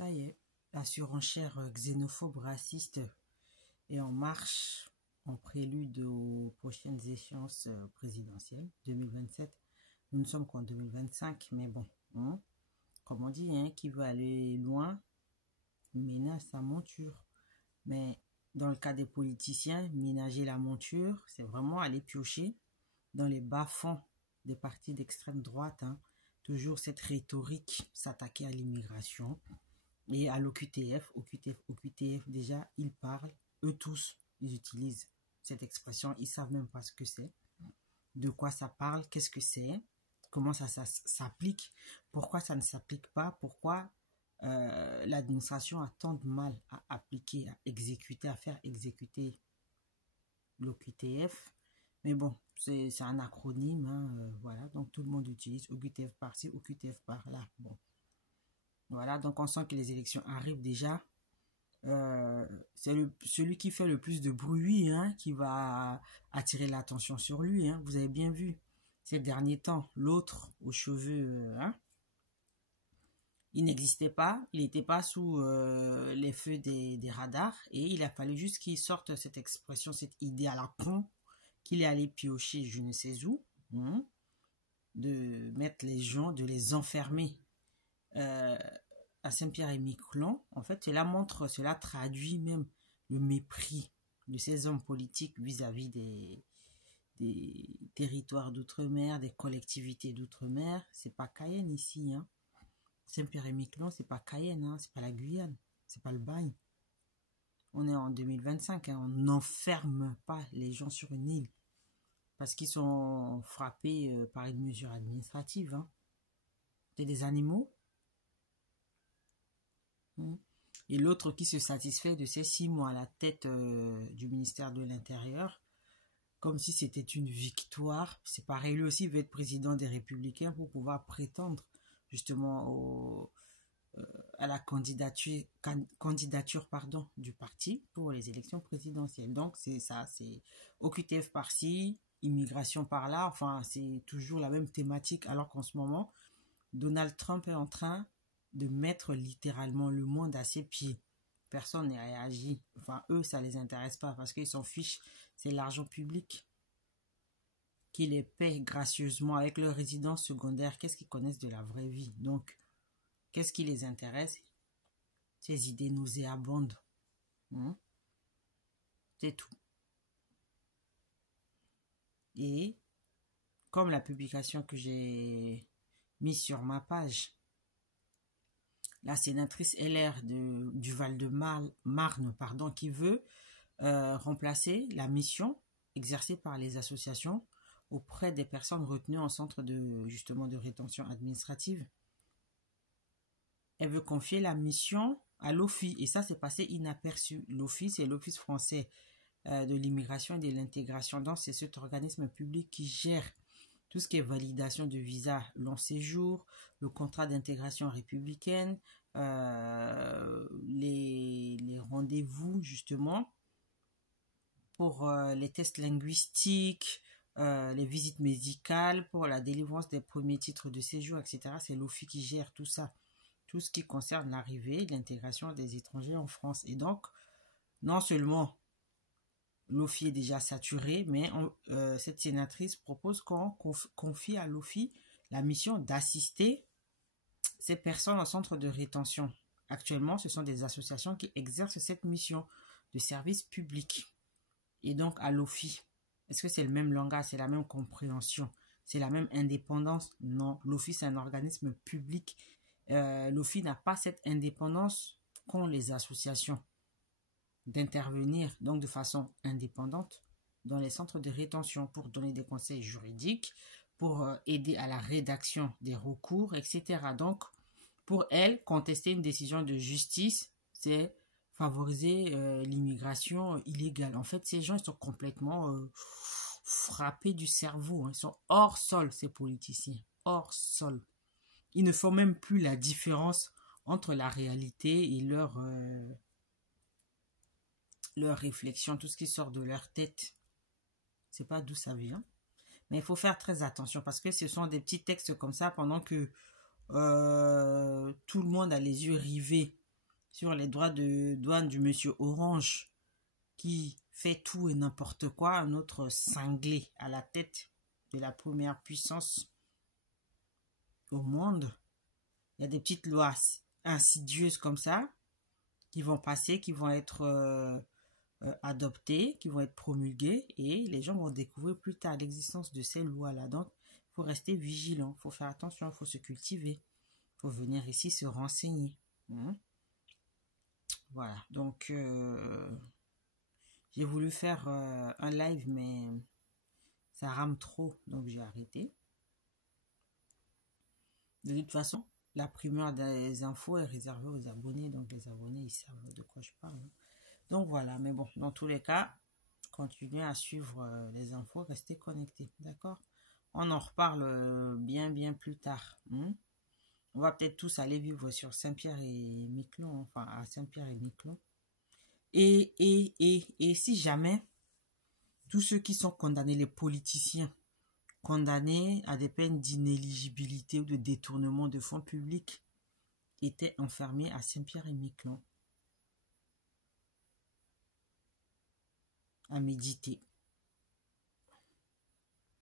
Ça y est, la surenchère xénophobe raciste est en marche en prélude aux prochaines échéances présidentielles 2027. Nous ne sommes qu'en 2025, mais bon, hein, comme on dit, hein, qui veut aller loin ménage sa monture. Mais dans le cas des politiciens, ménager la monture, c'est vraiment aller piocher dans les bas-fonds des partis d'extrême droite. Hein. Toujours cette rhétorique, s'attaquer à l'immigration et à l'OQTF. OQTF, déjà, ils parlent, eux tous, ils utilisent cette expression, ils savent même pas ce que c'est, de quoi ça parle, qu'est-ce que c'est, comment ça s'applique, pourquoi ça ne s'applique pas, pourquoi l'administration a tant de mal à appliquer, à exécuter, à faire exécuter l'OQTF. Mais bon, c'est un acronyme, hein, voilà, donc tout le monde utilise OQTF par-ci, OQTF par-là. Bon. Voilà, donc on sent que les élections arrivent déjà. C'est celui qui fait le plus de bruit, hein, qui va attirer l'attention sur lui. Hein. Vous avez bien vu ces derniers temps, l'autre aux cheveux, hein, il n'existait pas, il n'était pas sous les feux des radars et il a fallu juste qu'il sorte cette expression, cette idée à la con qu'il est allé piocher je ne sais où, hein, de mettre les gens, de les enfermer à Saint-Pierre-et-Miquelon. En fait, cela traduit même le mépris de ces hommes politiques vis-à-vis des territoires d'outre-mer, des collectivités d'outre-mer. C'est pas Cayenne ici, hein. Saint-Pierre-et-Miquelon, c'est pas Cayenne, hein, c'est pas la Guyane, c'est pas le bagne. On est en 2025, hein, on n'enferme pas les gens sur une île parce qu'ils sont frappés par une mesure administrative. Hein. C'est des animaux. Et l'autre qui se satisfait de ces 6 mois à la tête du ministère de l'Intérieur, comme si c'était une victoire. C'est pareil, lui aussi veut être président des Républicains pour pouvoir prétendre justement à la candidature du parti pour les élections présidentielles. Donc c'est ça, c'est OQTF par-ci, immigration par-là, enfin c'est toujours la même thématique, alors qu'en ce moment, Donald Trump est en train de mettre littéralement le monde à ses pieds. Personne n'a réagi. Enfin, eux, ça les intéresse pas parce qu'ils s'en fichent. C'est l'argent public qui les paie gracieusement avec leurs résidences secondaires. Qu'est-ce qu'ils connaissent de la vraie vie? Donc, qu'est-ce qui les intéresse? Ces idées nauséabondes. C'est tout. Et, comme la publication que j'ai mise sur ma page, la sénatrice LR du Val-de-Marne, qui veut remplacer la mission exercée par les associations auprès des personnes retenues en centre de rétention administrative. Elle veut confier la mission à l'OFII et ça c'est passé inaperçu. L'OFII, c'est l'Office français de l'immigration et de l'intégration. Donc c'est cet organisme public qui gère tout ce qui est validation de visa long séjour, le contrat d'intégration républicaine, les rendez-vous justement pour les tests linguistiques, les visites médicales, pour la délivrance des premiers titres de séjour, etc. C'est l'OFII qui gère tout ça, tout ce qui concerne l'arrivée et l'intégration des étrangers en France. Et donc, non seulement l'OFII est déjà saturé, mais cette sénatrice propose qu'on confie à l'OFII la mission d'assister ces personnes en centre de rétention. Actuellement, ce sont des associations qui exercent cette mission de service public. Et donc, à l'OFII, est-ce que c'est le même langage, c'est la même compréhension, c'est la même indépendance? Non, l'OFII, c'est un organisme public. L'OFII n'a pas cette indépendance qu'ont les associations d'intervenir donc de façon indépendante dans les centres de rétention pour donner des conseils juridiques, pour aider à la rédaction des recours, etc. Donc, pour elle, contester une décision de justice, c'est favoriser l'immigration illégale. En fait, ces gens, ils sont complètement frappés du cerveau. Hein. Ils sont hors sol, ces politiciens. Hors sol. Ils ne font même plus la différence entre la réalité et leur réflexion, tout ce qui sort de leur tête. C'est pas d'où ça vient. Mais il faut faire très attention parce que ce sont des petits textes comme ça pendant que tout le monde a les yeux rivés sur les droits de douane du monsieur Orange qui fait tout et n'importe quoi, un autre cinglé à la tête de la première puissance au monde. Il y a des petites lois insidieuses comme ça qui vont passer, qui vont être adoptées, qui vont être promulguées et les gens vont découvrir plus tard l'existence de ces lois-là. Donc, il faut rester vigilant, il faut faire attention, il faut se cultiver, il faut venir ici se renseigner. Voilà, donc j'ai voulu faire un live, mais ça rame trop, donc j'ai arrêté. De toute façon, la primeur des infos est réservée aux abonnés, donc les abonnés, ils savent de quoi je parle. Donc voilà, mais bon, dans tous les cas, continuez à suivre les infos, restez connectés, d'accord? On en reparle bien plus tard. On va peut-être tous aller vivre sur Saint-Pierre et Miquelon, enfin à Saint-Pierre et Miquelon. Et si jamais tous ceux qui sont condamnés, les politiciens, condamnés à des peines d'inéligibilité ou de détournement de fonds publics, étaient enfermés à Saint-Pierre et Miquelon, à méditer.